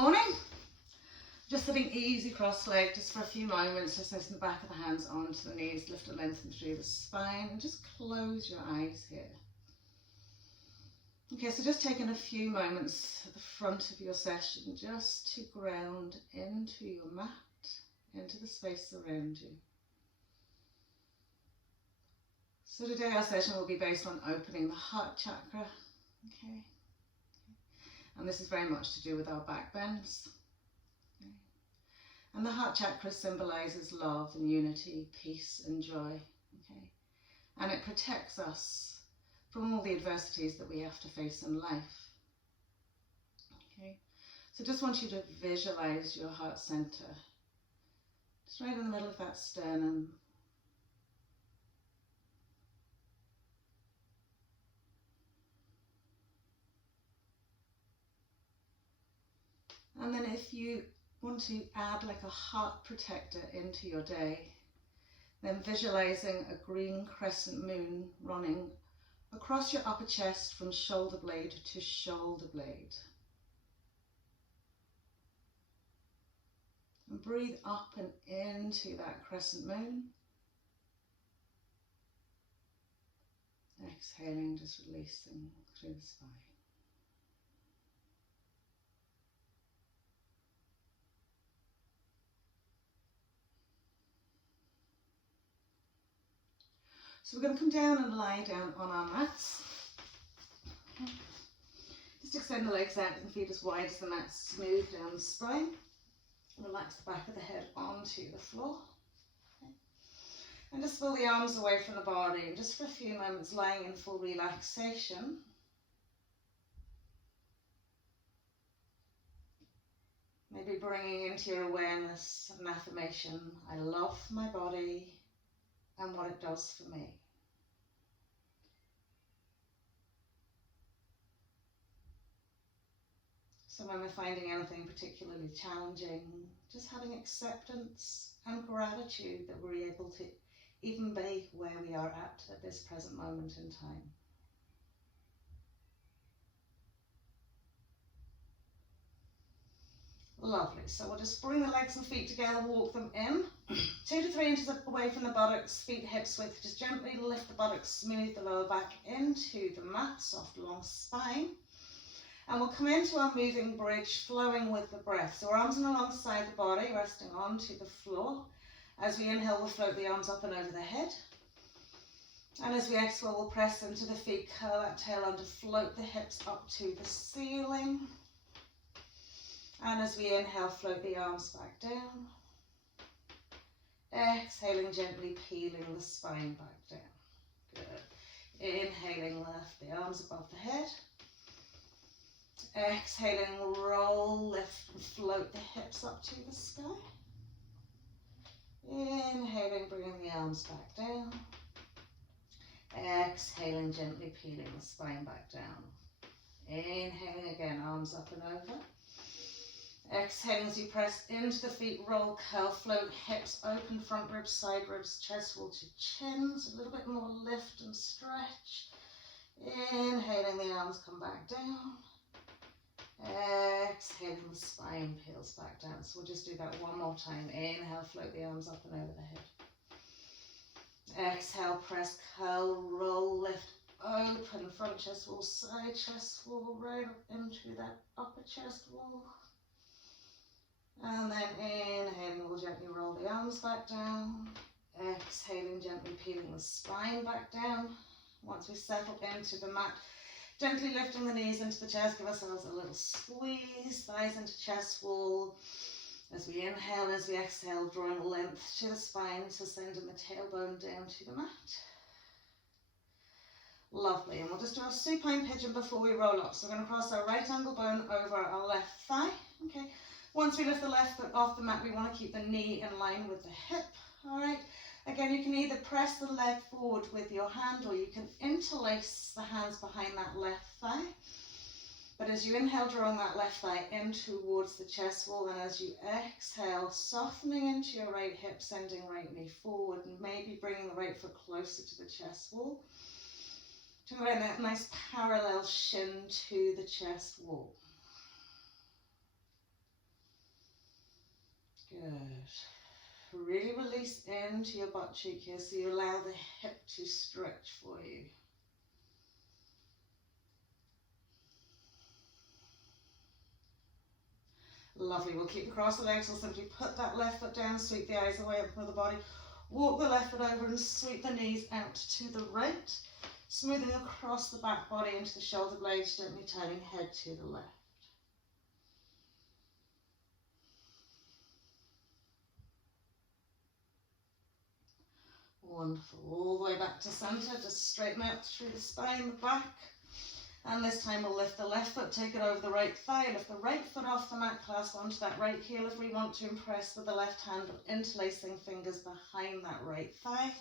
morning. Just sitting easy cross-legged just for a few moments, just lifting the back of the hands onto the knees, lift and lengthen through the spine, and just close your eyes here. Okay, so just taking a few moments at the front of your session just to ground into your mat, into the space around you. So today our session will be based on opening the heart chakra, okay? And this is very much to do with our back bends. Okay? And the heart chakra symbolizes love and unity, peace and joy, okay? And it protects us from all the adversities that we have to face in life. Okay? So just want you to visualize your heart center, just right in the middle of that sternum. And then if you want to add like a heart protector into your day, then visualizing a green crescent moon running across your upper chest from shoulder blade to shoulder blade. And breathe up and into that crescent moon. Exhaling, just releasing through the spine. So we're going to come down and lie down on our mats. Okay. Just extend the legs out and the feet as wide as the mat, smooth down the spine. Relax the back of the head onto the floor. Okay. And just pull the arms away from the body, and just for a few moments lying in full relaxation. Maybe bringing into your awareness an affirmation: I love my body and what it does for me. So when we're finding anything particularly challenging, just having acceptance and gratitude that we're able to even be where we are at this present moment in time. Lovely, so we'll just bring the legs and feet together, walk them in, 2 to 3 inches away from the buttocks, feet hips width, just gently lift the buttocks, smooth the lower back into the mat, soft long spine. And we'll come into our moving bridge, flowing with the breath. So arms in alongside the body, resting onto the floor. As we inhale, we'll float the arms up and over the head. And as we exhale, we'll press into the feet, curl that tail under, float the hips up to the ceiling. And as we inhale, float the arms back down. Exhaling, gently peeling the spine back down. Good. Inhaling, lift the arms above the head. Exhaling, roll, lift and float the hips up to the sky. Inhaling, bringing the arms back down. Exhaling, gently peeling the spine back down. Inhaling again, arms up and over. Exhaling as you press into the feet, roll, curl, float, hips open, front ribs, side ribs, chest wall to chins. A little bit more lift and stretch. Inhaling, the arms come back down. Exhaling, the spine peels back down. So we'll just do that one more time. Inhale, float the arms up and over the head. Exhale, press, curl, roll, lift, open, front chest wall, side chest wall, right up into that upper chest wall. And then inhaling, we'll gently roll the arms back down. Exhaling, gently peeling the spine back down. Once we settle into the mat, gently lifting the knees into the chest, give ourselves a little squeeze, thighs into chest wall. As we inhale, as we exhale, drawing length to the spine, so sending the tailbone down to the mat. Lovely, and we'll just do a supine pigeon before we roll up. So we're going to cross our right ankle bone over our left thigh. Okay. Once we lift the left foot off the mat, we want to keep the knee in line with the hip. All right. Again, you can either press the leg forward with your hand, or you can interlace the hands behind that left thigh. But as you inhale, drawing that left thigh in towards the chest wall, and as you exhale, softening into your right hip, sending right knee forward, and maybe bringing the right foot closer to the chest wall. To bring that nice parallel shin to the chest wall. Good. Really release into your butt cheek here, so you allow the hip to stretch for you. Lovely. We'll keep across the legs. We'll simply put that left foot down, sweep the eyes away up from the body. Walk the left foot over and sweep the knees out to the right. Smoothing across the back body into the shoulder blades, gently turning head to the left. Wonderful. All the way back to center. Just straighten out through the spine, the back. And this time we'll lift the left foot, take it over the right thigh, lift the right foot off the mat, clasp onto that right heel if we want to, impress with the left hand, interlacing fingers behind that right thigh.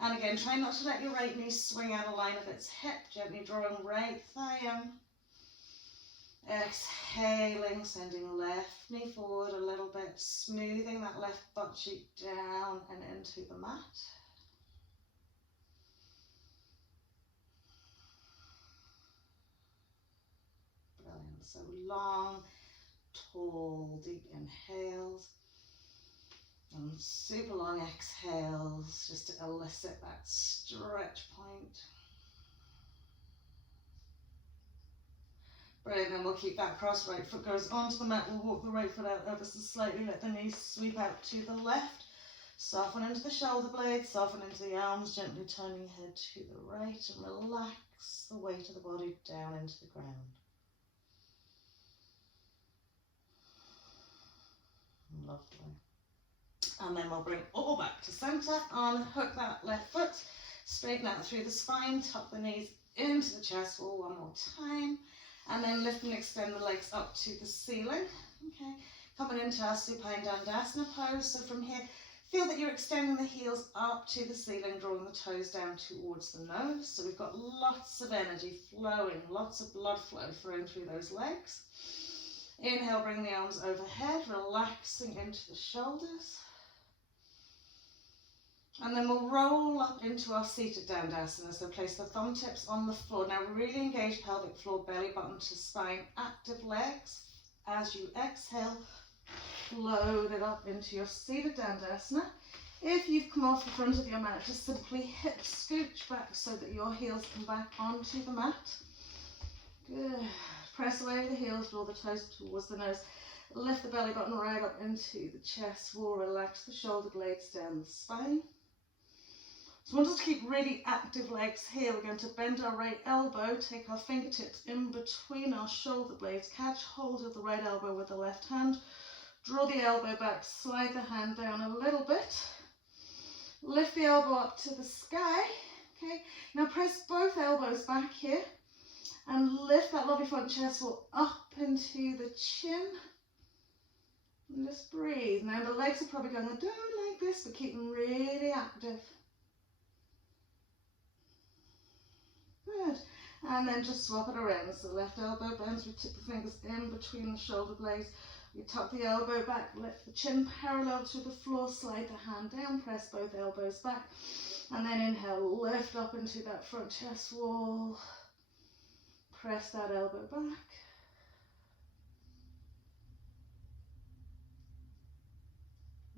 And again, try not to let your right knee swing out of line of its hip, gently drawing right thigh in. Exhaling, sending left knee forward a little bit, smoothing that left butt cheek down and into the mat. Brilliant. So long, tall, deep inhales and super long exhales just to elicit that stretch point. Brilliant. Then we'll keep that cross. Right foot goes onto the mat. We'll walk the right foot out ever so slightly. Let the knees sweep out to the left. Soften into the shoulder blades. Soften into the arms. Gently turning head to the right. And relax the weight of the body down into the ground. Lovely. And then we'll bring all back to center. Unhook that left foot. Straighten out through the spine. Tuck the knees into the chest wall one more time. And then lift and extend the legs up to the ceiling. Okay. Coming into our supine dandasana pose. So from here, feel that you're extending the heels up to the ceiling, drawing the toes down towards the nose. So we've got lots of energy flowing, lots of blood flow flowing through those legs. Inhale, bring the arms overhead, relaxing into the shoulders. And then we'll roll up into our seated dandasana. So place the thumb tips on the floor. Now really engage pelvic floor, belly button to spine, active legs. As you exhale, float it up into your seated dandasana. If you've come off the front of your mat, just simply hip scooch back so that your heels come back onto the mat. Good. Press away with the heels, draw the toes towards the nose. Lift the belly button right up into the chest wall. Relax the shoulder blades down the spine. So we want us to keep really active legs here. We're going to bend our right elbow, take our fingertips in between our shoulder blades, catch hold of the right elbow with the left hand, draw the elbow back, slide the hand down a little bit, lift the elbow up to the sky. Okay, now press both elbows back here and lift that lovely front chest wall up into the chin. And just breathe. Now the legs are probably going down like this, but keep them really active. Good. And then just swap it around. So left elbow bends, we tip the fingers in between the shoulder blades. We tuck the elbow back, lift the chin parallel to the floor, slide the hand down, press both elbows back. And then inhale, lift up into that front chest wall. Press that elbow back.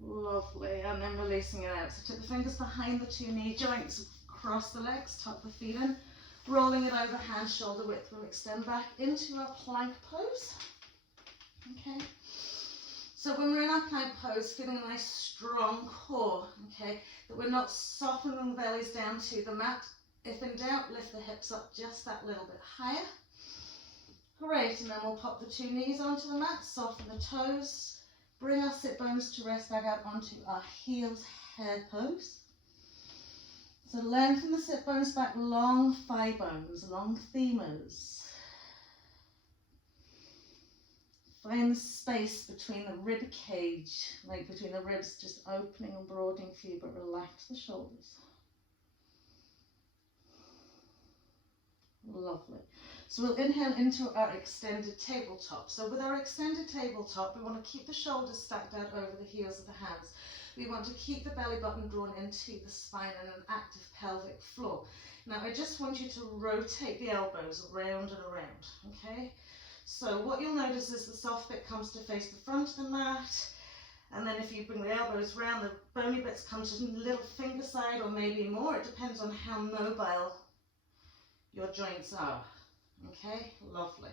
Lovely. And then releasing it out. So tip the fingers behind the two knee joints, cross the legs, tuck the feet in. Rolling it over, hand shoulder width, we'll extend back into our plank pose. Okay. So when we're in our plank pose, feeling a nice strong core, okay, that we're not softening the bellies down to the mat. If in doubt, lift the hips up just that little bit higher. Great, and then we'll pop the two knees onto the mat, soften the toes, bring our sit bones to rest back out onto our heels, head pose. So lengthen the sit bones back, long thigh bones, long femurs. Find the space between the rib cage, like between the ribs, just opening and broadening for you, but relax the shoulders. Lovely. So we'll inhale into our extended tabletop. So with our extended tabletop, we want to keep the shoulders stacked out over the heels of the hands. We want to keep the belly button drawn into the spine and an active pelvic floor. Now I just want you to rotate the elbows around and around, okay? So what you'll notice is the soft bit comes to face the front of the mat, And then if you bring the elbows round, the bony bits come to the little finger side or maybe more. It depends on how mobile your joints are. Okay, lovely.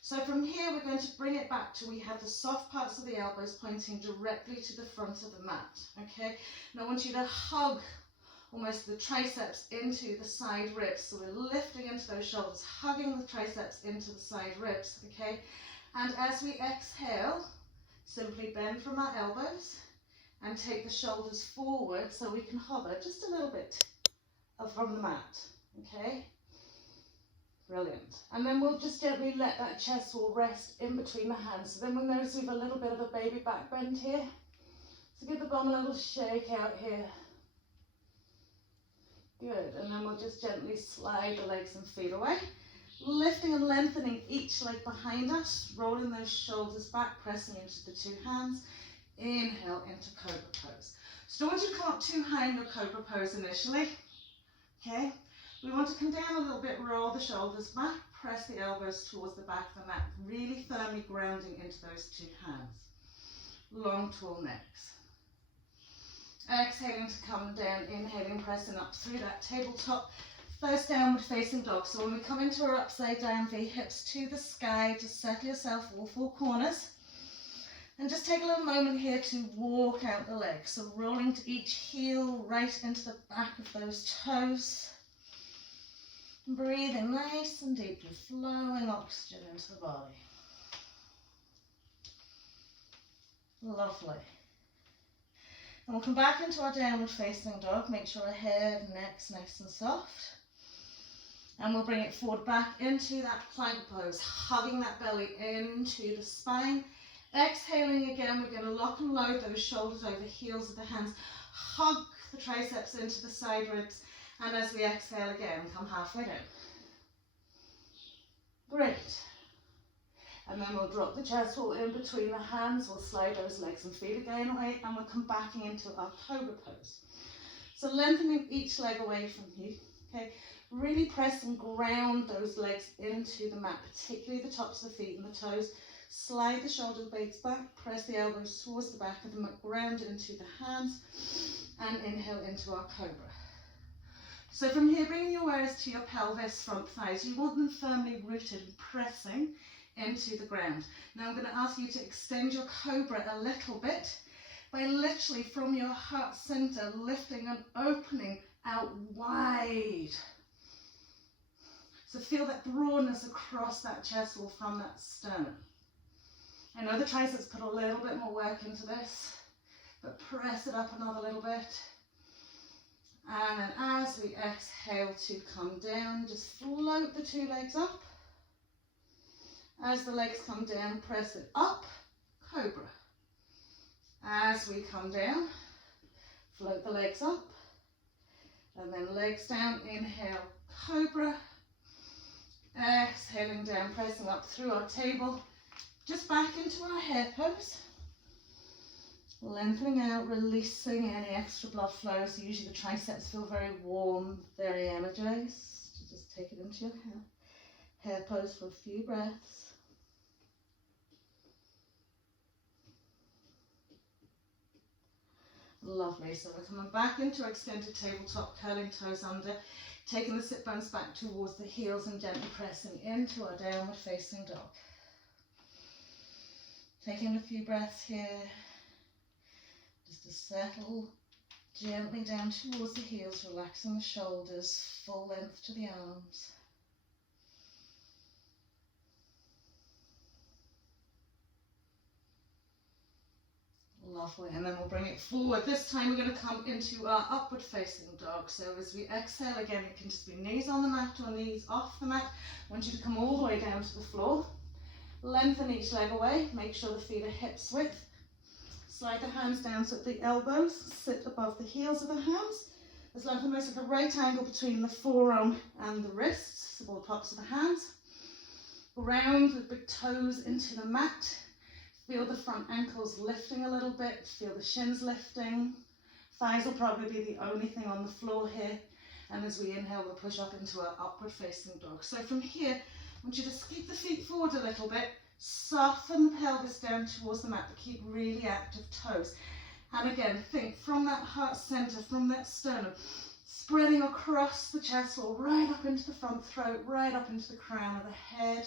So from here, we're going to bring it back to we have the soft parts of the elbows pointing directly to the front of the mat. Okay, and I want you to hug almost the triceps into the side ribs. So we're lifting into those shoulders, hugging the triceps into the side ribs. Okay, and as we exhale, simply bend from our elbows and take the shoulders forward so we can hover just a little bit from the mat. Okay, brilliant. And then we'll just gently let that chest wall rest in between the hands. So then we'll notice we have a little bit of a baby back bend here. So give the bum a little shake out here. Good. And then we'll just gently slide the legs and feet away. Lifting and lengthening each leg behind us, rolling those shoulders back, pressing into the two hands. Inhale into Cobra Pose. So don't want you to come up too high in your Cobra Pose initially. Okay, we want to come down a little bit, roll the shoulders back, press the elbows towards the back of the mat, really firmly grounding into those two hands. Long, tall necks. Exhaling to come down, inhaling, pressing up through that tabletop. First downward facing dog. So when we come into our upside down V, hips to the sky, just settle yourself all four corners. And just take a little moment here to walk out the legs. So rolling to each heel, right into the back of those toes. Breathing nice and deeply, flowing oxygen into the body. Lovely. And we'll come back into our downward facing dog. Make sure our head and neck's nice and soft. And we'll bring it forward back into that plank pose, hugging that belly into the spine. Exhaling again, we're going to lock and load those shoulders over heels of the hands. Hug the triceps into the side ribs. And as we exhale again, come halfway down. Great. And then we'll drop the chest wall in between the hands. We'll slide those legs and feet again away. And we'll come back into our Cobra Pose. So lengthening each leg away from you. Okay. Really press and ground those legs into the mat, particularly the tops of the feet and the toes. Slide the shoulder blades back, press the elbows towards the back of the mat, ground into the hands, and inhale into our Cobra. So from here, bringing your awareness to your pelvis, front thighs. You want them firmly rooted and pressing into the ground. Now I'm going to ask you to extend your Cobra a little bit by literally from your heart center, lifting and opening out wide. So feel that broadness across that chest wall from that sternum. I know the triceps put a little bit more work into this, but press it up another little bit. And then as we exhale to come down, just float the two legs up. As the legs come down, press it up, Cobra. As we come down, float the legs up. And then legs down, inhale, Cobra. Exhaling down, pressing up through our table, just back into our hare pose. Lengthening out, releasing any extra blood flow. So usually the triceps feel very warm, very energized. So just take it into your hare pose for a few breaths. Lovely. So we're coming back into extended tabletop, curling toes under. Taking the sit bones back towards the heels and gently pressing into our downward facing dog. Taking a few breaths here, just to settle gently down towards the heels, relaxing the shoulders, full length to the arms. Lovely, and then we'll bring it forward. This time we're going to come into our upward facing dog. So as we exhale again, it can just be knees on the mat or knees off the mat. I want you to come all the way down to the floor. Lengthen each leg away. Make sure the feet are hips width. Slide the hands down so that the elbows sit above the heels of the hands. There's like almost like a right angle between the forearm and the wrists, the tops of the hands. Ground with big toes into the mat. Feel the front ankles lifting a little bit, feel the shins lifting. Thighs will probably be the only thing on the floor here. And as we inhale, we'll push up into our upward facing dog. So from here, I want you to keep the feet forward a little bit, Soften the pelvis down towards the mat, but keep really active toes. And again, think from that heart center, from that sternum, spreading across the chest wall, right up into the front throat, right up into the crown of the head,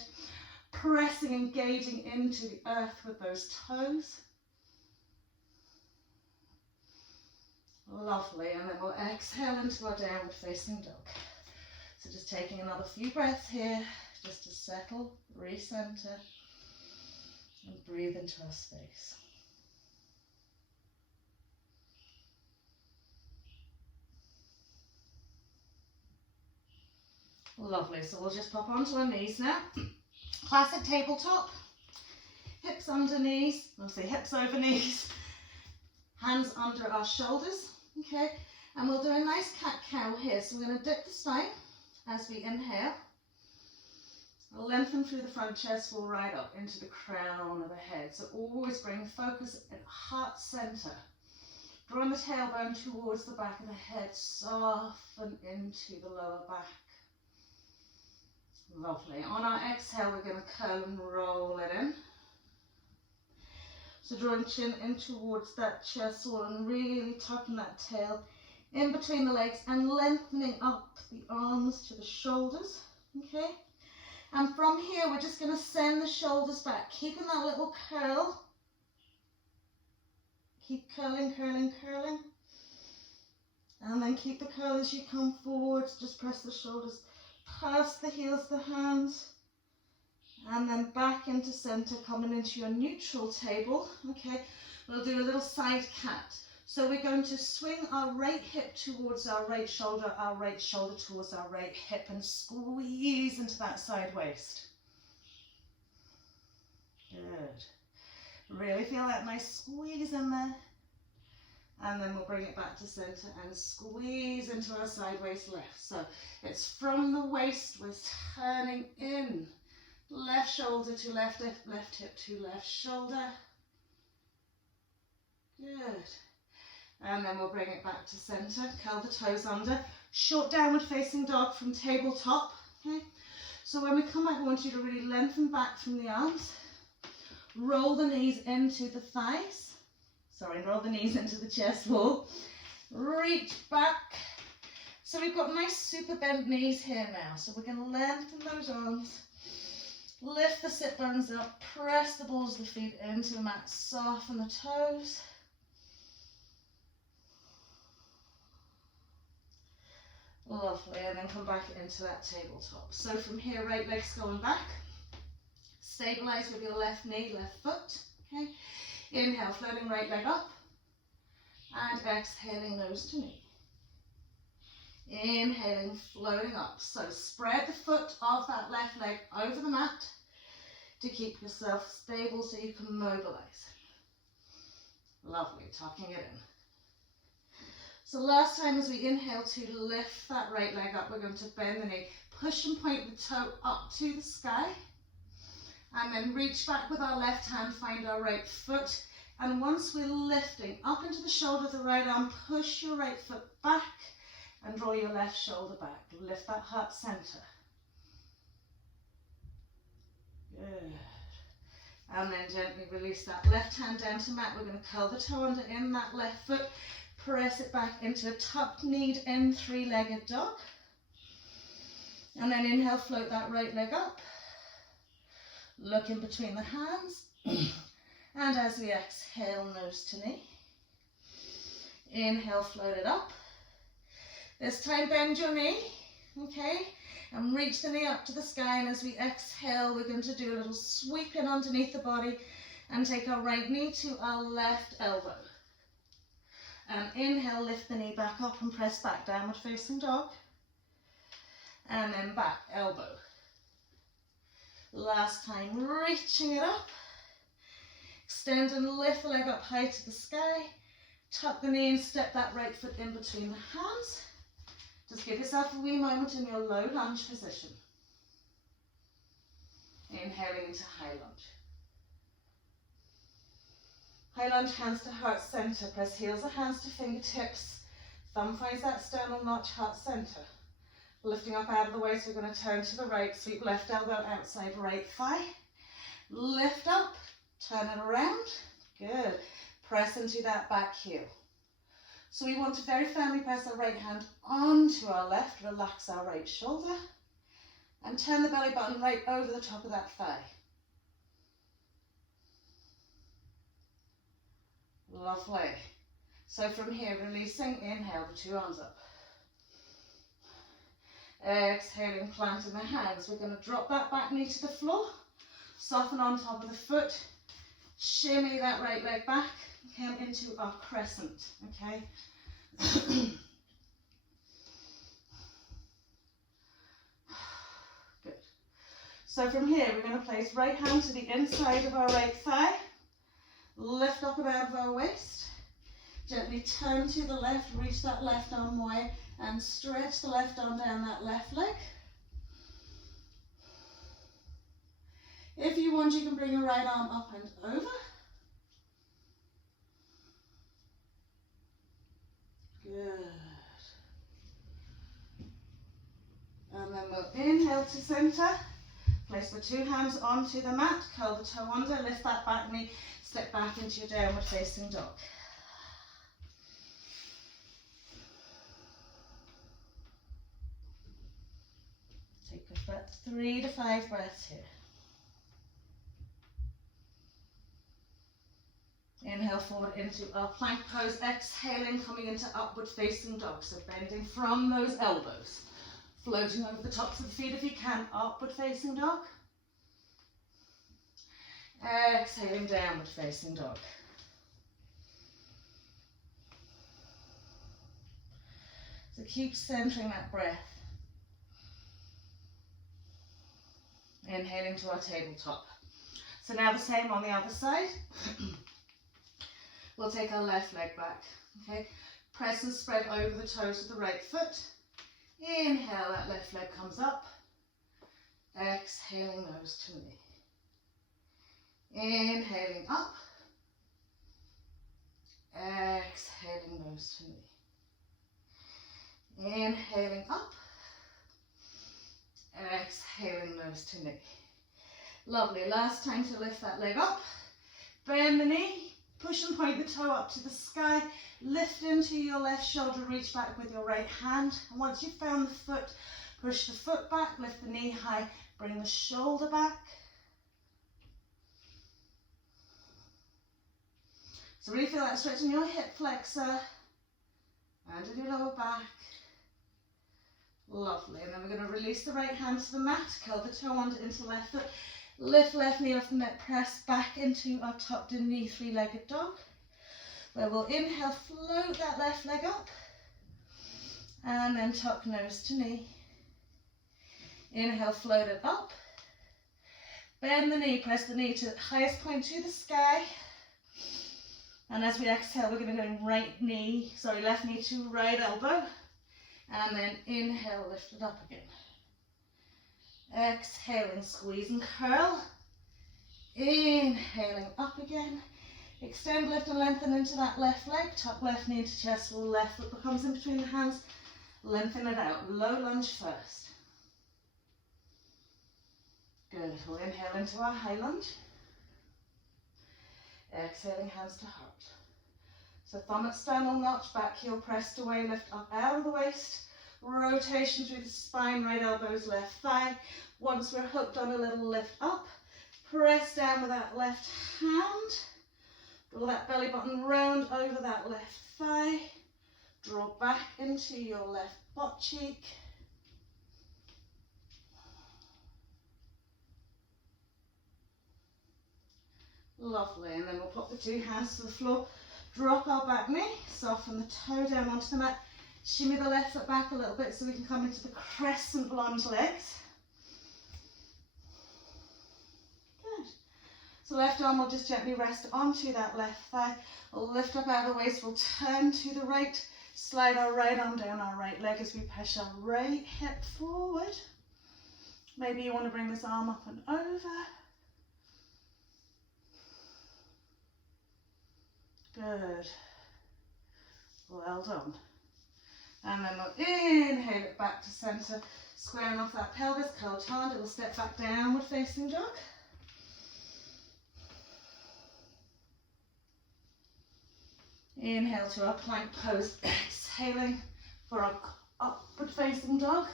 pressing, engaging into the earth with those toes. Lovely, and then we'll exhale into our downward facing dog. So just taking another few breaths here, just to settle, recenter, and breathe into our space. Lovely, so we'll just pop onto our knees now. Classic tabletop, hips under knees, I'll say hips over knees, hands under our shoulders, okay? And we'll do a nice cat-cow here. So we're going to dip the spine as we inhale. Lengthen through the front chest wall right up into the crown of the head. So always bring focus at heart center. Drawing the tailbone towards the back of the head. Soften into the lower back. Lovely. On our exhale, we're going to curl and roll it in. So drawing chin in towards that chest wall and really tucking that tail in between the legs and lengthening up the arms to the shoulders, okay? And from here, we're just going to send the shoulders back, keeping that little curl. Keep curling, curling, curling. And then keep the curl as you come forward. Just press the shoulders past the heels, the hands. And then back into center, coming into your neutral table, okay? We'll do a little side cat. So we're going to swing our right hip towards our right shoulder towards our right hip, and squeeze into that side waist. Good. Really feel that nice squeeze in there. And then we'll bring it back to center and squeeze into our side waist lift. So it's from the waist, we're turning in. Left shoulder to left hip, left hip to left shoulder. Good. And then we'll bring it back to center, curl the toes under. Short downward facing dog from tabletop, okay? So when we come back, I want you to really lengthen back from the arms. Roll the knees into the thighs. Roll the knees into the chest wall. Reach back. So we've got nice super bent knees here now. So we're going to lengthen those arms. Lift the sit bones up. Press the balls of the feet into the mat. Soften the toes. Lovely, and then come back into that tabletop. So from here, right leg's going back. Stabilize with your left knee, left foot, okay? Inhale, floating right leg up. And exhaling nose to knee. Inhaling, floating up. So spread the foot of that left leg over the mat to keep yourself stable so you can mobilize. Lovely, tucking it in. So last time as we inhale to lift that right leg up, we're going to bend the knee. Push and point the toe up to the sky. And then reach back with our left hand, find our right foot. And once we're lifting up into the shoulder of the right arm, push your right foot back and draw your left shoulder back. Lift that heart center. Good. And then gently release that left hand down to mat. We're going to curl the toe under in that left foot. Press it back into a tucked kneed in three-legged dog. And then inhale, float that right leg up. Look in between the hands. And as we exhale, nose to knee. Inhale, float it up. This time, bend your knee, okay? And reach the knee up to the sky. And as we exhale, we're going to do a little sweep in underneath the body and take our right knee to our left elbow. And inhale, lift the knee back up and press back, downward facing dog. And then back, elbow. Last time, reaching it up. Extend and lift the leg up high to the sky. Tuck the knee and step that right foot in between the hands. Just give yourself a wee moment in your low lunge position. Inhaling into high lunge. High lunge, hands to heart center. Press heels of hands to fingertips. Thumb finds that sternal notch, heart center. Lifting up out of the waist, we're going to turn to the right. Sweep left elbow outside right thigh. Lift up, turn it around. Good. Press into that back heel. So we want to very firmly press our right hand onto our left, relax our right shoulder, and turn the belly button right over the top of that thigh. Lovely. So from here, releasing, inhale, the two arms up. Exhaling, planting the hands. We're going to drop that back knee to the floor, soften on top of the foot, shimmy that right leg back, come into our crescent, okay? Good. So from here, we're going to place right hand to the inside of our right thigh, lift up and out of our waist, gently turn to the left, reach that left arm wide, and stretch the left arm down that left leg. If you want, you can bring your right arm up and over. Good. And then we'll inhale to center. Place the two hands onto the mat, curl the toe under, lift that back knee, step back into your downward facing dog. Take a breath, 3 to 5 breaths here. Inhale forward into our plank pose, exhaling, coming into upward facing dog. So bending from those elbows, floating over the tops of the feet if you can, upward facing dog. Exhaling, downward facing dog. So keep centering that breath. Inhaling to our tabletop. So now the same on the other side. We'll take our left leg back, okay? Press and spread over the toes of the right foot. Inhale, that left leg comes up. Exhaling, nose to knee. Inhaling up. Exhaling, nose to knee. Inhaling up. Exhaling, nose to knee. Lovely. Last time to lift that leg up. Bend the knee. Push and point the toe up to the sky. Lift into your left shoulder. Reach back with your right hand. And once you've found the foot, push the foot back. Lift the knee high. Bring the shoulder back. So really feel that stretch in your hip flexor and in your lower back. Lovely. And then we're going to release the right hand to the mat. Curl the toe under into left foot. Lift left knee off the mat, press back into our tucked in knee, three-legged dog, where we'll inhale, float that left leg up, and then tuck nose to knee. Inhale, float it up, bend the knee, press the knee to the highest point to the sky, and as we exhale, we're going to go left knee to right elbow, and then inhale, lift it up again. Exhaling, squeeze and curl. Inhaling up again. Extend, lift and lengthen into that left leg. Tuck left knee to chest, left foot comes in between the hands. Lengthen it out. Low lunge first. Good. We'll inhale into our high lunge. Exhaling, hands to heart. So thumb at sternal notch, back heel pressed away, lift up out of the waist. Rotation through the spine, right elbows, left thigh. Once we're hooked on, a little lift up. Press down with that left hand. Draw that belly button round over that left thigh. Draw back into your left butt cheek. Lovely. And then we'll pop the two hands to the floor. Drop our back knee. Soften the toe down onto the mat. Shimmy the left foot back a little bit so we can come into the crescent lunge legs. Good. So left arm will just gently rest onto that left thigh. We'll lift up out of the waist. We'll turn to the right. Slide our right arm down our right leg as we push our right hip forward. Maybe you want to bring this arm up and over. Good. Well done. And then we'll inhale it back to center, squaring off that pelvis, curl turned, it will step back downward facing dog. Inhale to our plank pose, exhaling for our upward facing dog.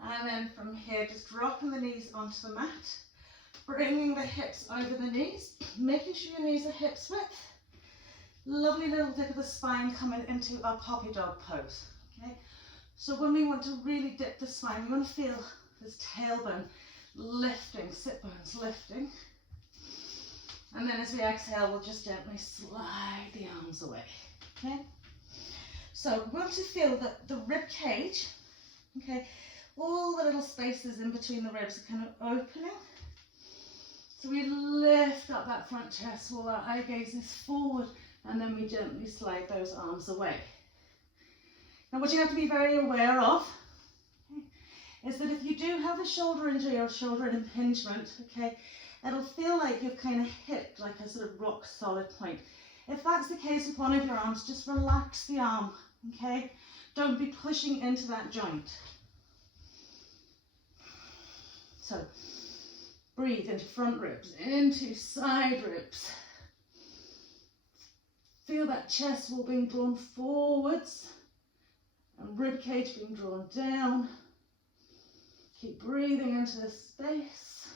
And then from here, just dropping the knees onto the mat, bringing the hips over the knees, making sure your knees are hips width. Lovely little dip of the spine coming into our poppy dog pose. Okay, so when we want to really dip the spine, we want to feel this tailbone lifting, sit bones lifting. And then as we exhale, we'll just gently slide the arms away. Okay, so we want to feel that the rib cage, okay, all the little spaces in between the ribs are kind of opening. So we lift up that front chest wall, our eye gaze is forward, and then we gently slide those arms away. Now what you have to be very aware of, okay, is that if you do have a shoulder injury or shoulder impingement, okay, it'll feel like you've kind of hit like a sort of rock solid point. If that's the case with one of your arms, just relax the arm, okay? Don't be pushing into that joint. So breathe into front ribs, into side ribs. Feel that chest wall being drawn forwards and rib cage being drawn down. Keep breathing into the space.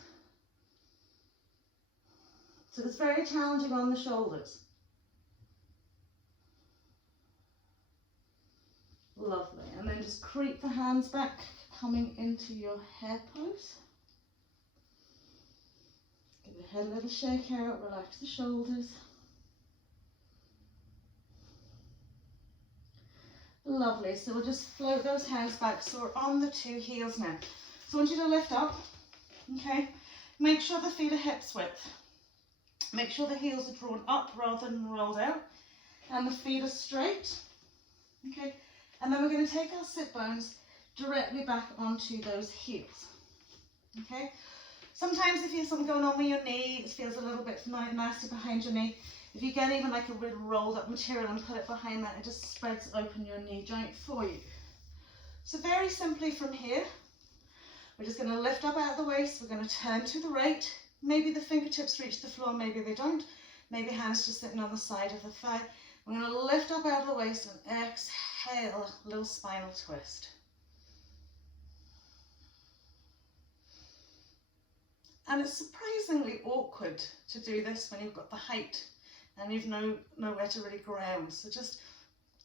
So it's very challenging on the shoulders. Lovely. And then just creep the hands back, coming into your hare pose. Give the head a little shake out, relax the shoulders. Lovely, so we'll just float those hands back. So we're on the two heels now. So I want you to lift up, okay? Make sure the feet are hips width. Make sure the heels are drawn up rather than rolled out. And the feet are straight, okay? And then we're going to take our sit bones directly back onto those heels, okay? Sometimes if you have something going on with your knee, it feels a little bit nasty behind your knee. If you get even like a really rolled up material and put it behind that, it just spreads open your knee joint for you. So very simply from here, we're just going to lift up out of the waist. We're going to turn to the right. Maybe the fingertips reach the floor, maybe they don't. Maybe hands just sitting on the side of the thigh. We're going to lift up out of the waist and exhale, a little spinal twist. And it's surprisingly awkward to do this when you've got the height and you've nowhere to really ground. So just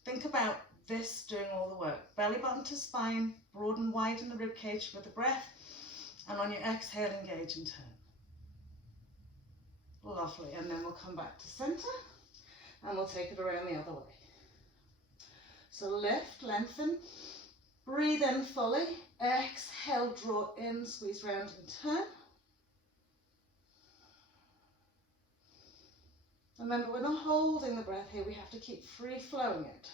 think about this doing all the work. Belly button to spine, broad and widen the rib cage with the breath, and on your exhale, engage and turn. Lovely, and then we'll come back to center and we'll take it around the other way. So lift, lengthen, breathe in fully, exhale, draw in, squeeze round and turn. Remember, we're not holding the breath here, we have to keep free flowing it,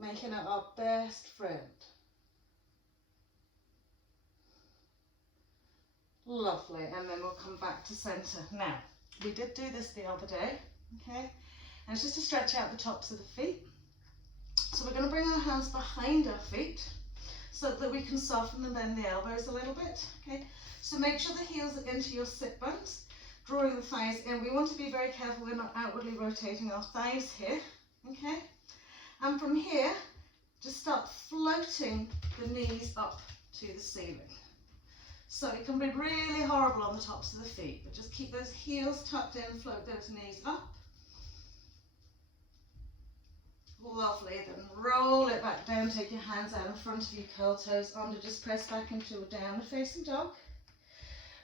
making it our best friend. Lovely, and then we'll come back to center. Now, we did do this the other day, okay? And it's just to stretch out the tops of the feet. So we're going to bring our hands behind our feet so that we can soften and bend the elbows a little bit, okay? So make sure the heels are into your sit bones, drawing the thighs in. We want to be very careful we're not outwardly rotating our thighs here, okay? And from here, just start floating the knees up to the ceiling. So it can be really horrible on the tops of the feet, but just keep those heels tucked in, float those knees up. Lovely, then roll it back down, take your hands out in front of you, curl toes under, just press back into a downward facing dog.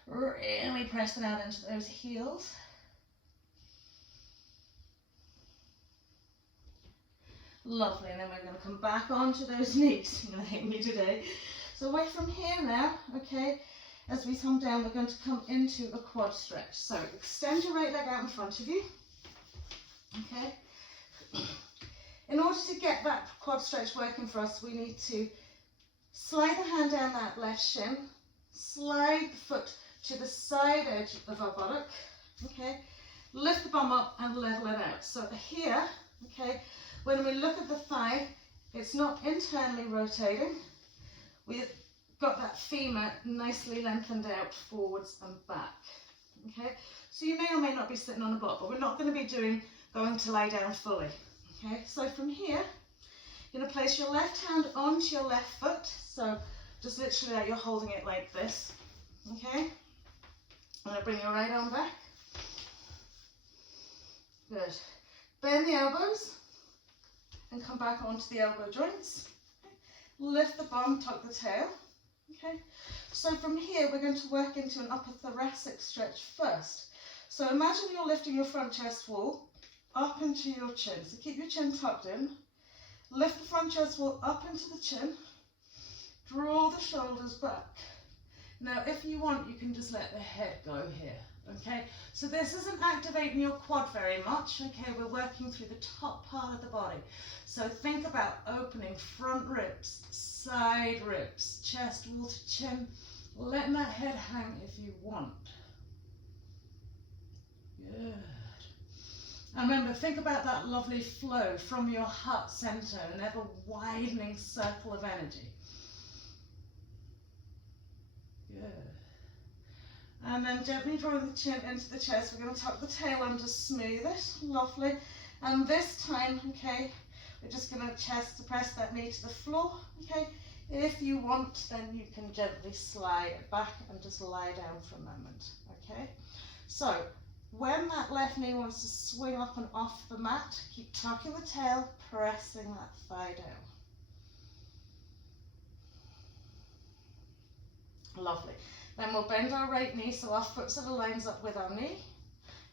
Really press it out into those heels. Lovely, and then we're going to come back onto those knees. You're going to hate me today. So away from here now, okay, as we come down, we're going to come into a quad stretch. So extend your right leg out in front of you, okay. In order to get that quad stretch working for us, we need to slide the hand down that left shin, slide the foot to the side edge of our buttock, okay, lift the bum up and level it out. So here, okay, when we look at the thigh, it's not internally rotating. We've got that femur nicely lengthened out forwards and back, Okay, so you may or may not be sitting on a block, but we're not going to be going to lie down fully. Okay, so from here, you're going to place your left hand onto your left foot. So just literally like you're holding it like this. Okay, I'm going to bring your right arm back. Good. Bend the elbows and come back onto the elbow joints. Okay. Lift the bum, tuck the tail. Okay. So from here, we're going to work into an upper thoracic stretch first. So imagine you're lifting your front chest wall up into your chin. So keep your chin tucked in. Lift the front chest wall up into the chin. Draw the shoulders back. Now, if you want, you can just let the head go here. Okay, so this isn't activating your quad very much. Okay, we're working through the top part of the body. So think about opening front ribs, side ribs, chest wall to chin, letting that head hang if you want. Good. And remember, think about that lovely flow from your heart center, an ever widening circle of energy. Good. And then gently drawing the chin into the chest, we're going to tuck the tail under, smooth it, lovely. And this time, okay, we're just going to press that knee to the floor, okay. If you want, then you can gently slide it back and just lie down for a moment, okay. So, when that left knee wants to swing up and off the mat, keep tucking the tail, pressing that thigh down. Lovely. Then we'll bend our right knee so our foot sort of lines up with our knee.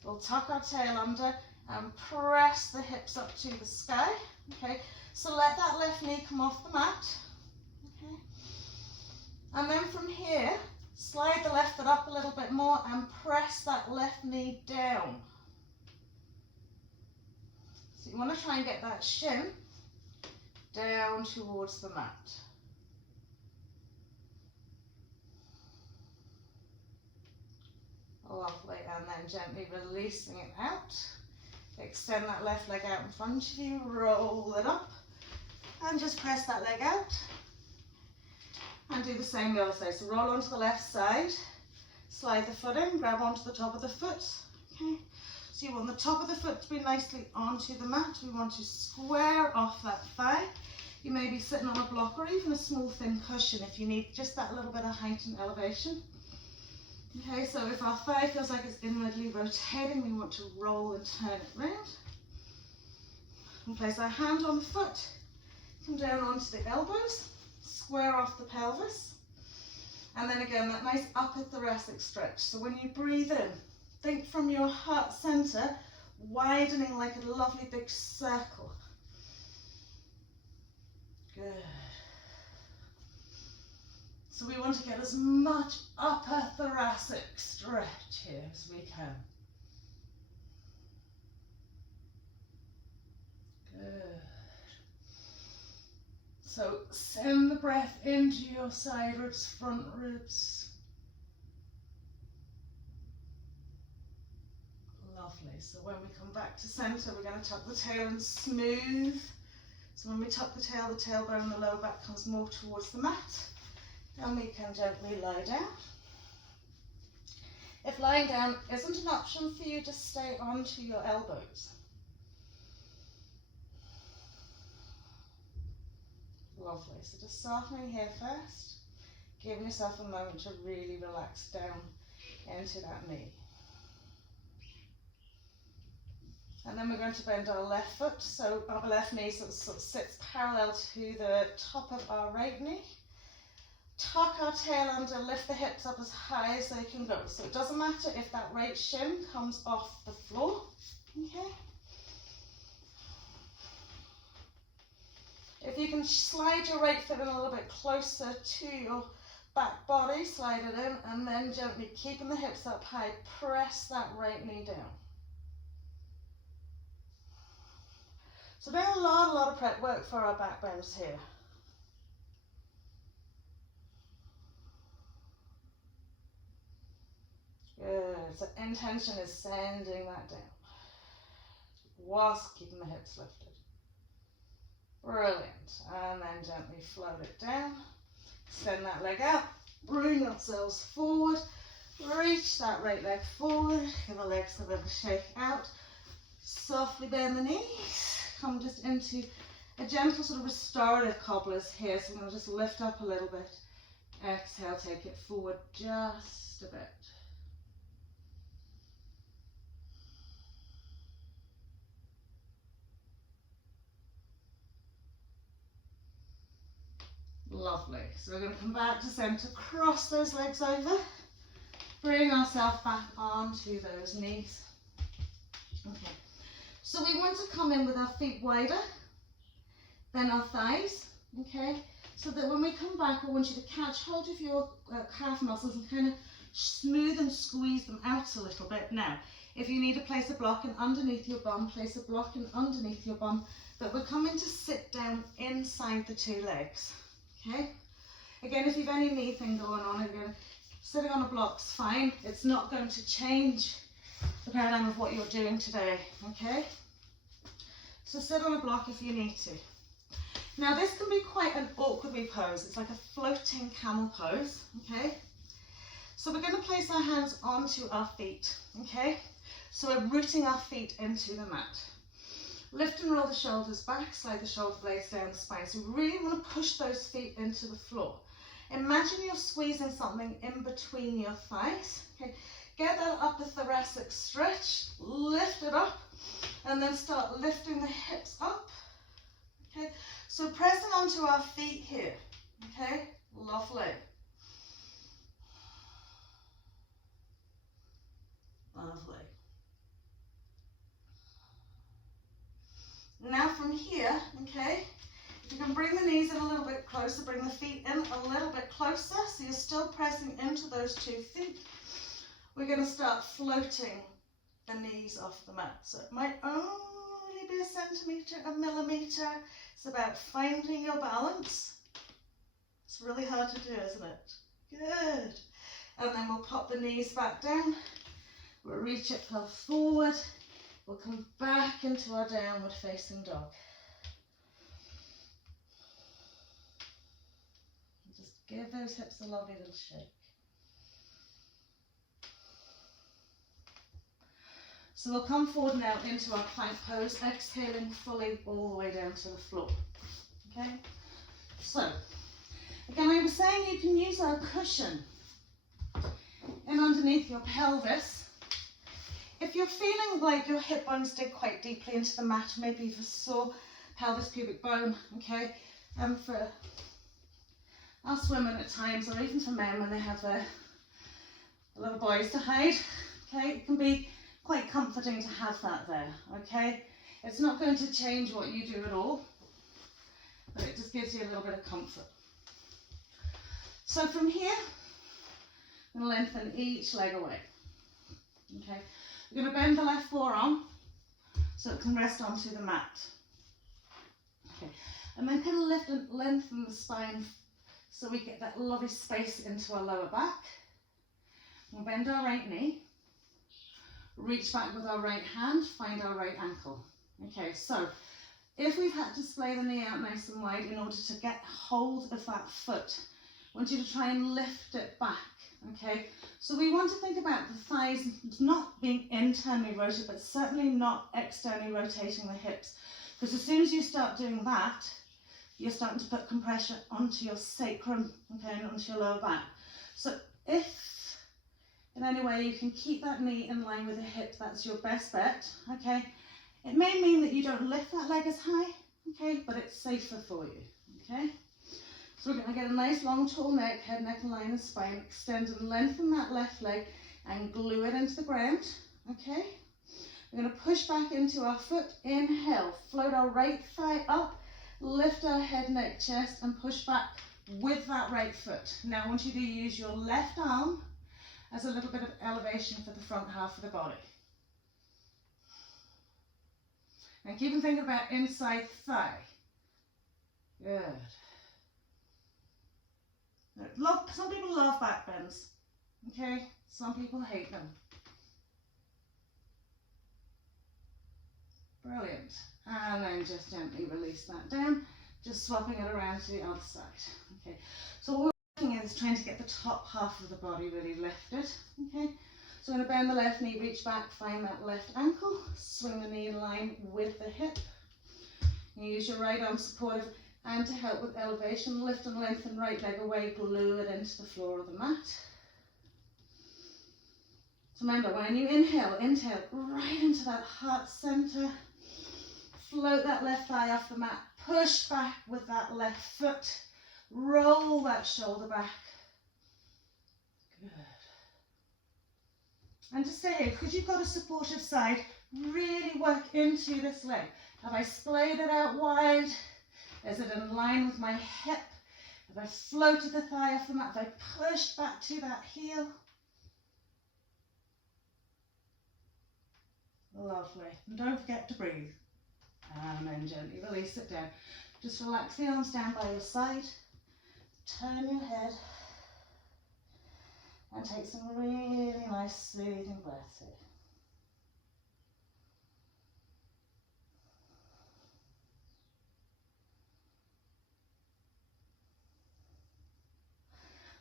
We'll tuck our tail under and press the hips up to the sky. Okay, so let that left knee come off the mat. Okay, and then from here, slide the left foot up a little bit more and press that left knee down. So you want to try and get that shin down towards the mat. Lovely, and then gently releasing it out. Extend that left leg out in front of you, roll it up, and just press that leg out. And do the same the other side. So roll onto the left side, slide the foot in, grab onto the top of the foot. Okay. So you want the top of the foot to be nicely onto the mat. We want to square off that thigh. You may be sitting on a block or even a small thin cushion if you need just that little bit of height and elevation. Okay, so if our thigh feels like it's inwardly rotating, we want to roll and turn it round. And place our hand on the foot, come down onto the elbows, square off the pelvis, and then again that nice upper thoracic stretch. So when you breathe in, think from your heart center, widening like a lovely big circle. Good. So we want to get as much upper thoracic stretch here as we can. Good. So send the breath into your side ribs, front ribs. Lovely. So when we come back to center, we're going to tuck the tail and smooth. So when we tuck the tailbone and the lower back comes more towards the mat. And we can gently lie down. If lying down isn't an option for you, just stay onto your elbows. Lovely. So just softening here first, giving yourself a moment to really relax down into that knee. And then we're going to bend our left foot, so our left knee sort of sits parallel to the top of our right knee. Tuck our tail under, lift the hips up as high as they can go. So it doesn't matter if that right shin comes off the floor. Okay. If you can slide your right foot in a little bit closer to your back body, slide it in, and then gently keeping the hips up high, press that right knee down. So doing a lot of prep work for our back bends here. Good. So intention is sending that down whilst keeping the hips lifted. Brilliant. And then gently float it down. Extend that leg out. Bring ourselves forward. Reach that right leg forward, give the legs a little shake out. Softly bend the knees. Come just into a gentle sort of restorative cobblers here. So I'm going to just lift up a little bit. Exhale, take it forward just a bit. Lovely. So we're going to come back to centre, cross those legs over, bring ourselves back onto those knees. Okay. So we want to come in with our feet wider than our thighs, okay? So that when we come back, I want you to catch hold of your calf muscles and kind of smooth and squeeze them out a little bit. Now, if you need to place a block in underneath your bum, place a block in underneath your bum, but we're coming to sit down inside the two legs. Okay, again, if you've any knee thing going on, again, sitting on a block's fine. It's not going to change the paradigm of what you're doing today, okay? So sit on a block if you need to. Now this can be quite an awkward wee pose. It's like a floating camel pose, okay? So we're going to place our hands onto our feet, okay? So we're rooting our feet into the mat. Lift and roll the shoulders back, slide the shoulder blades down the spine. So we really want to push those feet into the floor. Imagine you're squeezing something in between your thighs. Okay, get that upper thoracic stretch, lift it up, and then start lifting the hips up. Okay, so pressing onto our feet here. Okay, lovely. Lovely. Now from here, okay, if you can bring the knees in a little bit closer, bring the feet in a little bit closer, so you're still pressing into those 2 feet. We're going to start floating the knees off the mat. So it might only be a centimetre, a millimetre. It's about finding your balance. It's really hard to do, isn't it? Good. And then we'll pop the knees back down. We'll reach it forward. We'll come back into our downward facing dog. Just give those hips a lovely little shake. So we'll come forward now into our plank pose, exhaling fully all the way down to the floor. Okay? So, again, I was saying you can use our cushion in underneath your pelvis. If you're feeling like your hip bones dig quite deeply into the mat, maybe you've a sore pelvis pubic bone, okay, for us women at times, or even for men when they have their little boys to hide, okay, it can be quite comforting to have that there, okay. It's not going to change what you do at all, but it just gives you a little bit of comfort. So from here, I'm going to lengthen each leg away, okay. We're going to bend the left forearm so it can rest onto the mat. Okay, and then kind of lift and lengthen the spine so we get that lovely space into our lower back. We'll bend our right knee, reach back with our right hand, find our right ankle. Okay, so if we've had to splay the knee out nice and wide in order to get hold of that foot, I want you to try and lift it back. Okay, so we want to think about the thighs not being internally rotated, but certainly not externally rotating the hips. Because as soon as you start doing that, you're starting to put compression onto your sacrum, okay, and onto your lower back. So if in any way you can keep that knee in line with the hip, that's your best bet, okay. It may mean that you don't lift that leg as high, okay, but it's safer for you, okay. So we're going to get a nice long tall neck, head, neck and line and spine, extend and lengthen that left leg and glue it into the ground, okay? We're going to push back into our foot, inhale, float our right thigh up, lift our head, neck, chest and push back with that right foot. Now I want you to use your left arm as a little bit of elevation for the front half of the body. And keep on thinking about inside thigh. Good. Some people love back bends, okay? Some people hate them. Brilliant. And then just gently release that down, just swapping it around to the other side. Okay, so we're is trying to get the top half of the body really lifted. Okay, so I'm going to bend the left knee, reach back, find that left ankle, swing the knee in line with the hip. Use your right arm supportive and to help with elevation, lift and lengthen right leg away, glue it into the floor of the mat. So remember, when you inhale right into that heart center, float that left thigh off the mat, push back with that left foot, roll that shoulder back. Good. And to stay here, because you've got a supportive side, really work into this leg. Have I splayed it out wide? Is it in line with my hip? Have I floated the thigh off the mat? Have I pushed back to that heel? Lovely. And don't forget to breathe. And then gently release it down. Just relax the arms down by your side. Turn your head. And take some really nice soothing breaths here.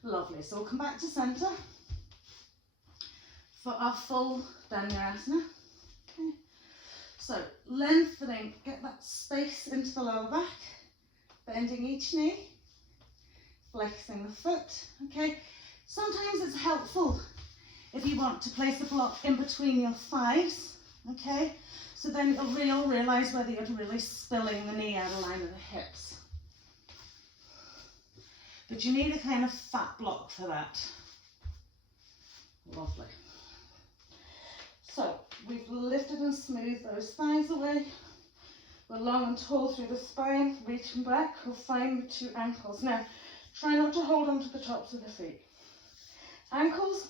Lovely. So we'll come back to center for our full Dhanurasana. Okay. So lengthening, get that space into the lower back, bending each knee, flexing the foot. Okay. Sometimes it's helpful if you want to place a block in between your thighs. Okay. So then you'll realise whether you're really spilling the knee out of line with the hips. But you need a kind of fat block for that. Lovely. So we've lifted and smoothed those thighs away. We're long and tall through the spine, reaching back. We'll find the two ankles. Now, try not to hold onto the tops of the feet. Ankles,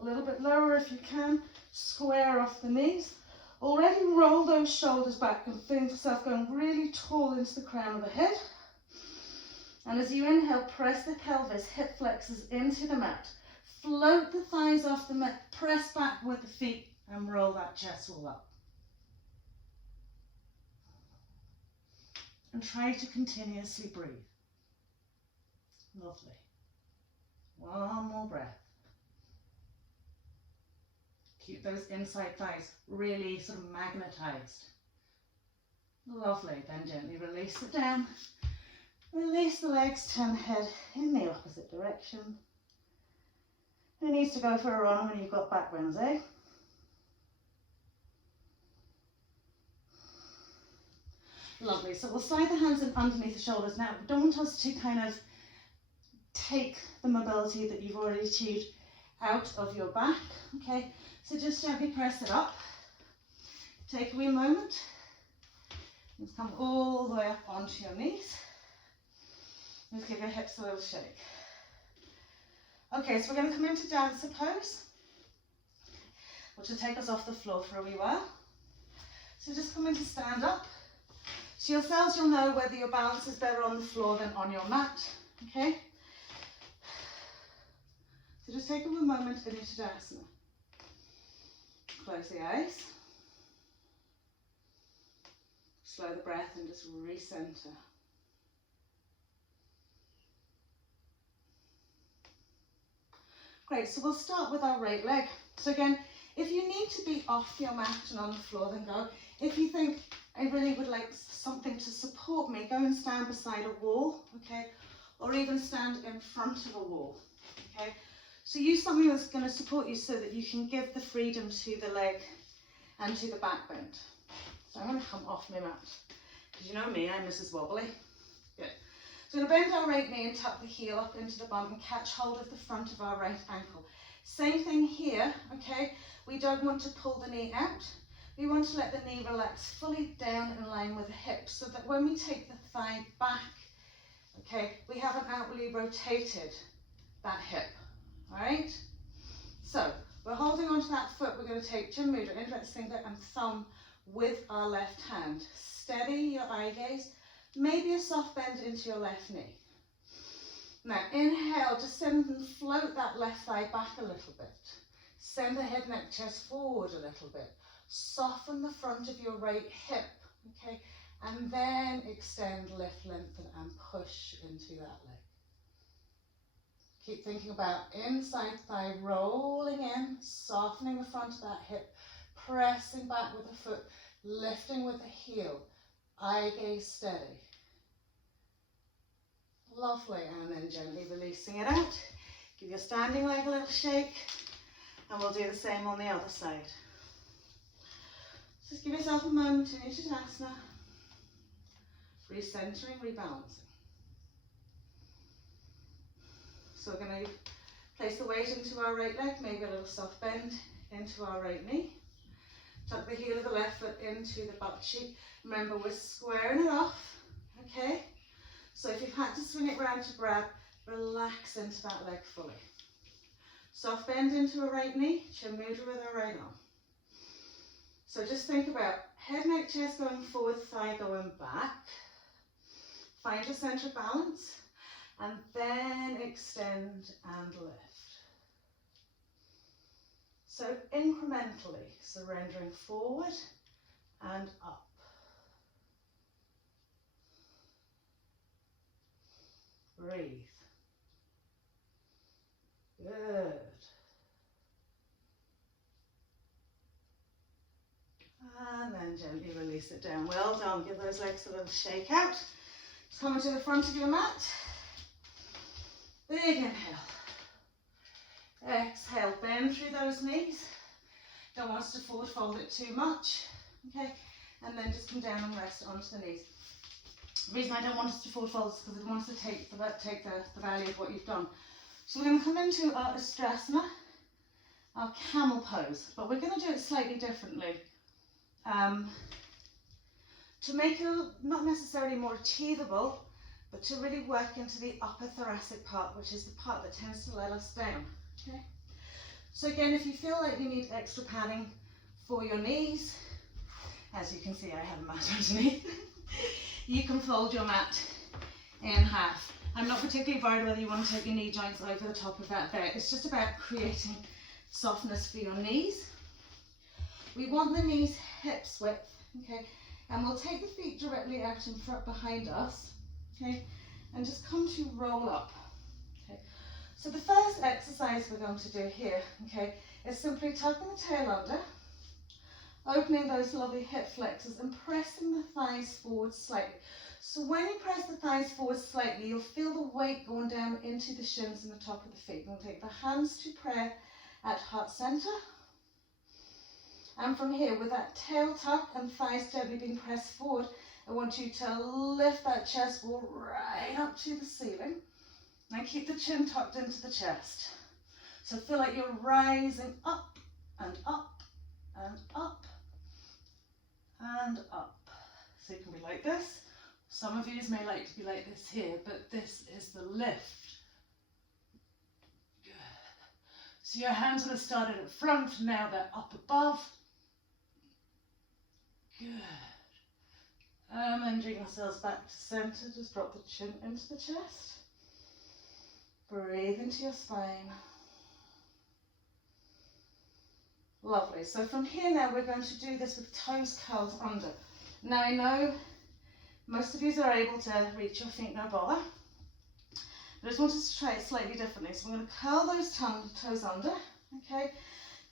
a little bit lower if you can. Square off the knees. Already roll those shoulders back and feel yourself going really tall into the crown of the head. And as you inhale, press the pelvis, hip flexors into the mat. Float the thighs off the mat, press back with the feet and roll that chest wall up. And try to continuously breathe. Lovely. One more breath. Keep those inside thighs really sort of magnetized. Lovely. Then gently release it down. Release the legs, turn the head in the opposite direction. Who needs to go for a run when you've got back bends, eh? Lovely. So we'll slide the hands in underneath the shoulders. Now, we don't want us to kind of take the mobility that you've already achieved out of your back. Okay, so just gently press it up. Take a wee moment. Let's come all the way up onto your knees. Just give your hips a little shake. Okay, so we're going to come into dancer pose, which will take us off the floor for a wee while. So just come into stand up. So yourselves, you'll know whether your balance is better on the floor than on your mat. Okay? So just take a wee moment in your Tadasana. Close the eyes. Slow the breath and just recenter. Great, so we'll start with our right leg. So again, if you need to be off your mat and on the floor, then go. If you think, I really would like something to support me, go and stand beside a wall, okay? Or even stand in front of a wall, okay? So use something that's going to support you so that you can give the freedom to the leg and to the back bend. So I'm going to come off my mat, because you know me, I'm Mrs. Wobbly. Good. So we're going to bend our right knee and tuck the heel up into the bum and catch hold of the front of our right ankle. Same thing here, okay? We don't want to pull the knee out. We want to let the knee relax fully down in line with the hip so that when we take the thigh back, okay, we haven't outwardly rotated that hip, all right? So we're holding onto that foot. We're going to take Chin Mudra, index finger and thumb with our left hand. Steady your eye gaze. Maybe a soft bend into your left knee. Now inhale, just send and float that left thigh back a little bit. Send the head, neck, chest forward a little bit. Soften the front of your right hip, okay? And then extend, lift, lengthen and push into that leg. Keep thinking about inside thigh rolling in, softening the front of that hip, pressing back with the foot, lifting with the heel, eye gaze steady. Lovely, and then gently releasing it out. Give your standing leg a little shake, and we'll do the same on the other side. Just give yourself a moment to Uttanasana, recentering, rebalancing. So we're going to place the weight into our right leg, maybe a little soft bend into our right knee. Tuck the heel of the left foot into the butt cheek. Remember, we're squaring it off, okay? So if you've had to swing it round to grab, relax into that leg fully. Soft bend into a right knee, chin mudra with our right arm. So just think about head, neck, chest going forward, thigh going back. Find your center of balance, and then extend and lift. So incrementally, surrendering forward and up. Breathe. Good. And then gently release it down. Well done. Give those legs a little shake out. Just come to the front of your mat. Big inhale. Exhale, bend through those knees. Don't want us to forward fold it too much. Okay, and then just come down and rest onto the knees. The reason I don't want us to forward fold is because I want us to take the value of what you've done. So we're going to come into our Ustrasana, our camel pose, but we're going to do it slightly differently. To make it not necessarily more achievable, but to really work into the upper thoracic part, which is the part that tends to let us down. Okay. So again, if you feel like you need extra padding for your knees, as you can see I have a mat underneath, you can fold your mat in half. I'm not particularly worried whether you want to take your knee joints over the top of that there. It's just about creating softness for your knees. We want the knees hips width, okay, and we'll take the feet directly out in front behind us, okay, and just come to roll up. Okay. So the first exercise we're going to do here, okay, is simply tucking the tail under, opening those lovely hip flexors and pressing the thighs forward slightly. So when you press the thighs forward slightly, you'll feel the weight going down into the shins and the top of the feet. We'll take the hands to prayer at heart center. And from here, with that tail tuck and thighs gently being pressed forward, I want you to lift that chest wall right up to the ceiling. Now keep the chin tucked into the chest. So feel like you're rising up and up and up and up. So you can be like this. Some of you may like to be like this here, but this is the lift. Good. So your hands would have started at front, now they're up above. Good. And then bring ourselves back to center. Just drop the chin into the chest. Breathe into your spine. Lovely. So from here now we're going to do this with toes curled under. Now I know most of you are able to reach your feet, no bother. But I just want us to try it slightly differently. So we're going to curl those toes under. Okay.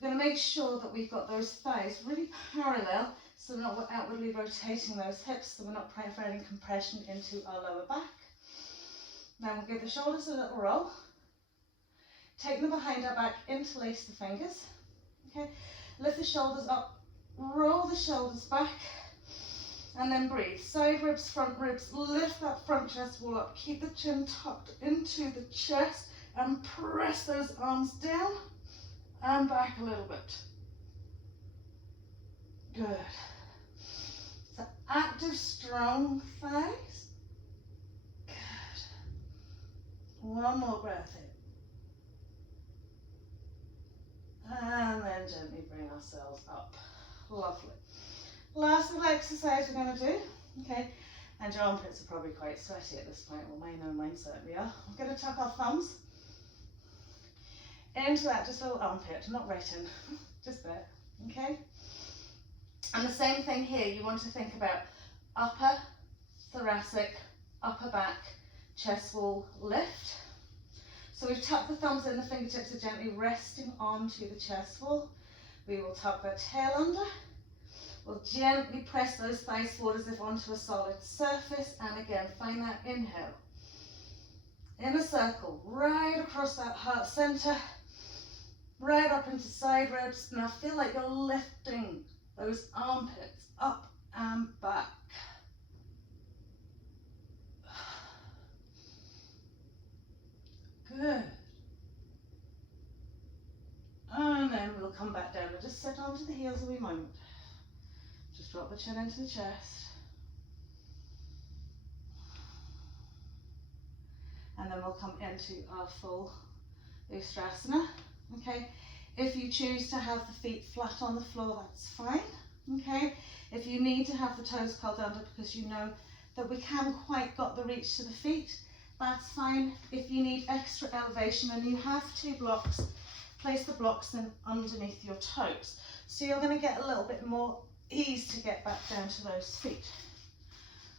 We're going to make sure that we've got those thighs really parallel, so we're not outwardly rotating those hips, so we're not providing compression into our lower back. Then we'll give the shoulders a little roll. Take them behind our back, interlace the fingers. Okay, lift the shoulders up, roll the shoulders back, and then breathe. Side ribs, front ribs, lift that front chest wall up. Keep the chin tucked into the chest and press those arms down and back a little bit. Good. So active, strong thighs. Good. One more breath in. And then gently bring ourselves up. Lovely. Last little exercise we're going to do. Okay. And your armpits are probably quite sweaty at this point. Well, mine certainly are. We're going to tuck our thumbs into that just little armpit, not right in, just there. Okay. And the same thing here, you want to think about upper thoracic, upper back, chest wall lift. So we've tucked the thumbs in, the fingertips are gently resting onto the chest wall. We will tuck the tail under. We'll gently press those thighs forward as if onto a solid surface, and again, find that inhale. In a circle, right across that heart center, right up into side ribs. Now feel like you're lifting those armpits up and back. Good. And then we'll come back down and just sit onto the heels a wee moment. Just drop the chin into the chest. And then we'll come into our full Ustrasana. Okay. If you choose to have the feet flat on the floor, that's fine. Okay. If you need to have the toes curled under because you know that we haven't quite got the reach to the feet, that's fine. If you need extra elevation and you have two blocks, place the blocks in underneath your toes. So you're going to get a little bit more ease to get back down to those feet.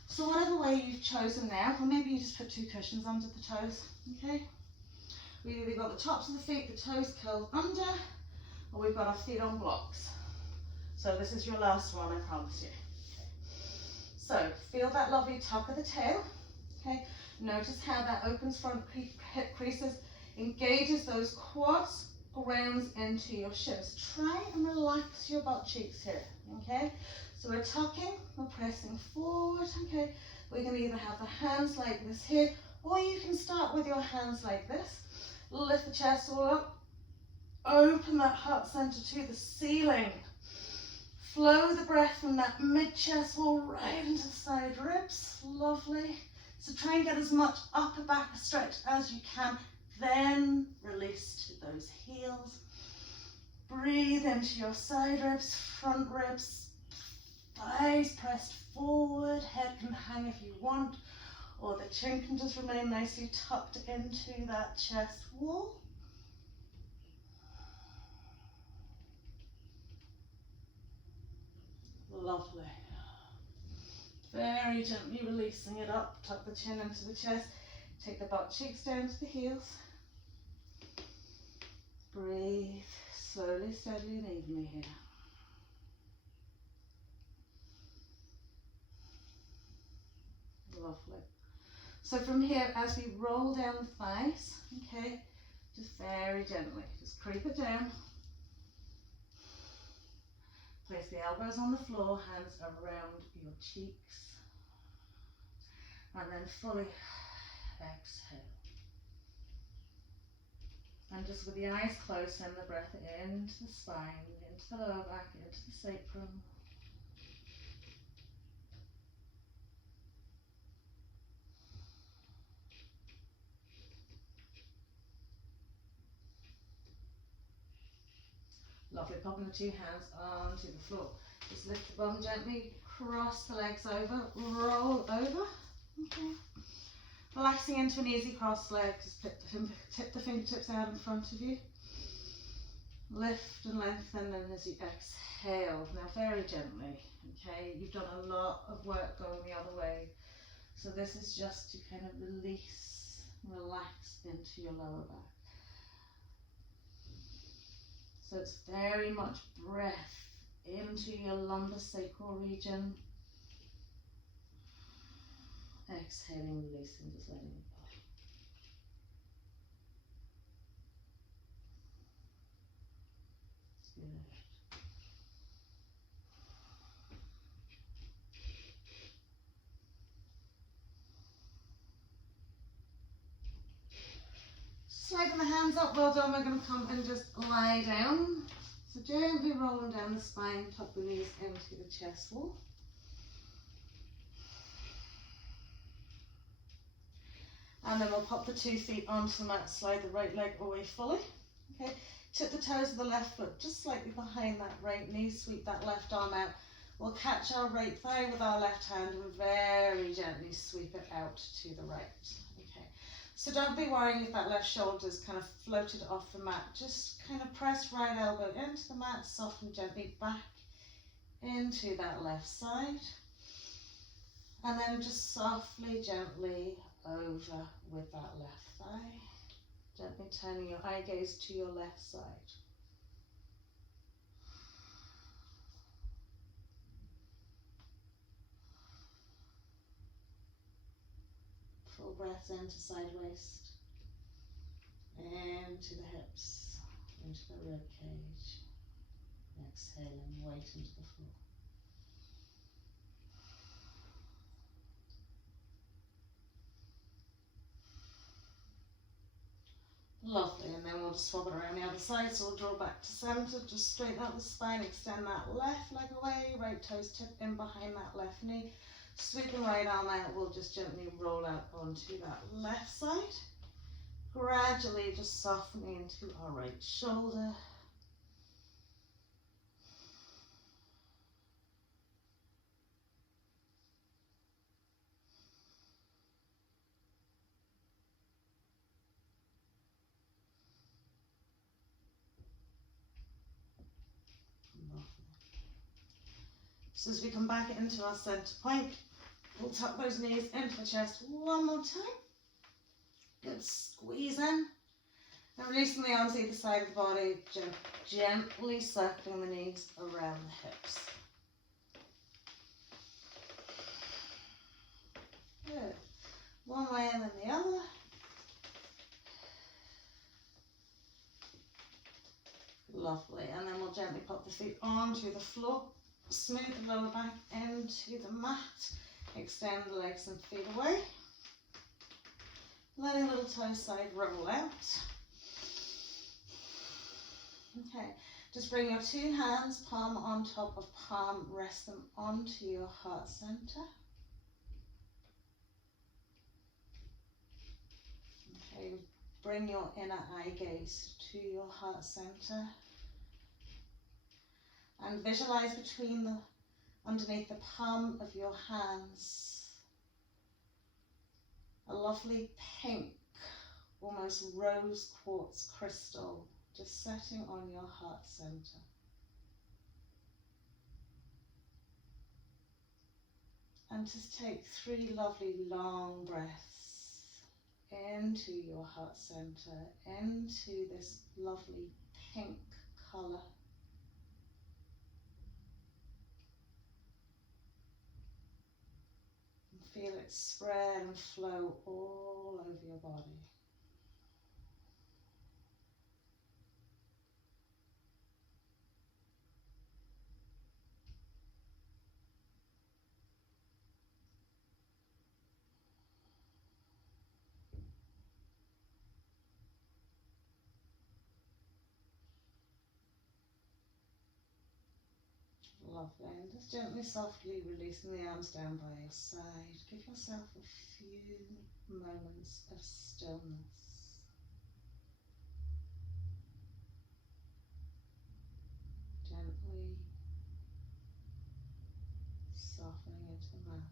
So whatever way you've chosen now, or maybe you just put two cushions under the toes, okay? We've got the tops of the feet, the toes curled under, or we've got our feet on blocks. So this is your last one, I promise you. Okay. So feel that lovely tuck of the tail, okay? Notice how that opens front hip creases, engages those quads, grounds into your shins. Try and relax your butt cheeks here, okay? So we're tucking, we're pressing forward, okay? We can either have the hands like this here, or you can start with your hands like this. Lift the chest all up, open that heart center to the ceiling. Flow the breath from that mid-chest wall right into the side ribs, lovely. So try and get as much upper back stretch as you can, then release to those heels. Breathe into your side ribs, front ribs, thighs pressed forward, head can hang if you want, or the chin can just remain nicely tucked into that chest wall. Lovely. Very gently releasing it up, tuck the chin into the chest, take the butt cheeks down to the heels. Breathe slowly, steadily and evenly here. Lovely. So from here, as we roll down the thighs, okay, just very gently, just creep it down. Place the elbows on the floor, hands around your cheeks. And then fully exhale. And just with the eyes closed, send the breath into the spine, into the lower back, into the sacrum. Lovely, popping the two hands onto the floor. Just lift the bum gently, cross the legs over, roll over. Okay. Relaxing into an easy cross leg, just tip the fingertips out in front of you. Lift and lengthen, and as you exhale, now very gently, okay? You've done a lot of work going the other way. So this is just to kind of release, relax into your lower back. So it's very much breath into your lumbosacral region. Exhaling, releasing, just letting it go. Good. Sliding the hands up, well done. We're going to come and just lie down. So gently rolling down the spine, tuck the knees into the chest wall. And then we'll pop the 2 feet onto the mat, slide the right leg away fully. Okay, tip the toes of the left foot just slightly behind that right knee, sweep that left arm out. We'll catch our right thigh with our left hand and very gently sweep it out to the right. Okay, so don't be worrying if that left shoulder's kind of floated off the mat. Just kind of press right elbow into the mat, soften gently back into that left side. And then just softly, gently over with that left thigh. Gently turning your eye gaze to your left side. Full breath into side waist, into the hips, into the rib cage. Exhaling, weight into the floor. Lovely, and then we'll just swap it around the other side, so we'll draw back to centre, just straighten out the spine, extend that left leg away, right toes tip in behind that left knee, sweep the right arm out, we'll just gently roll out onto that left side, gradually just softening into our right shoulder. So as we come back into our centre point, we'll tuck those knees into the chest one more time. Good squeeze in. And releasing the arms either side of the body, gently circling the knees around the hips. Good. One way and then the other. Lovely. And then we'll gently pop the feet onto the floor. Smooth the lower back into the mat. Extend the legs and feet away. Letting little toe side roll out. Okay, just bring your two hands, palm on top of palm, rest them onto your heart center. Okay, bring your inner eye gaze to your heart center. And visualize underneath the palm of your hands, a lovely pink, almost rose quartz crystal, just setting on your heart center. And just take 3 lovely long breaths into your heart center, into this lovely pink color. Feel it spread and flow all over your body. Lovely, and just gently, softly releasing the arms down by your side. Give yourself a few moments of stillness. Gently softening into the mat.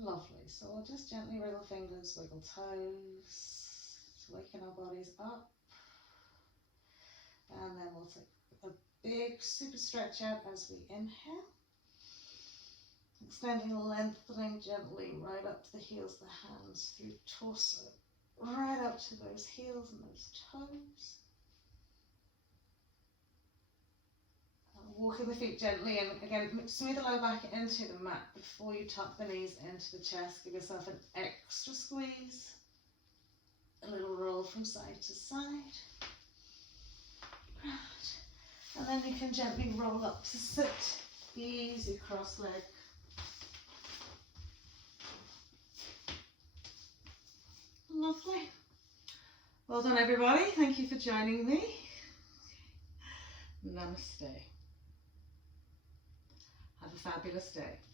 Lovely, so we'll just gently wriggle fingers, wiggle toes, to waken our bodies up. And then we'll take a big super stretch out as we inhale. Extending, lengthening gently right up to the heels of the hands, through torso, right up to those heels and those toes. Walking the feet gently, and again, smooth the lower back into the mat before you tuck the knees into the chest. Give yourself an extra squeeze. A little roll from side to side. Right. And then you can gently roll up to sit. Easy cross leg. Lovely. Well done, everybody. Thank you for joining me. Namaste. a fabulous day.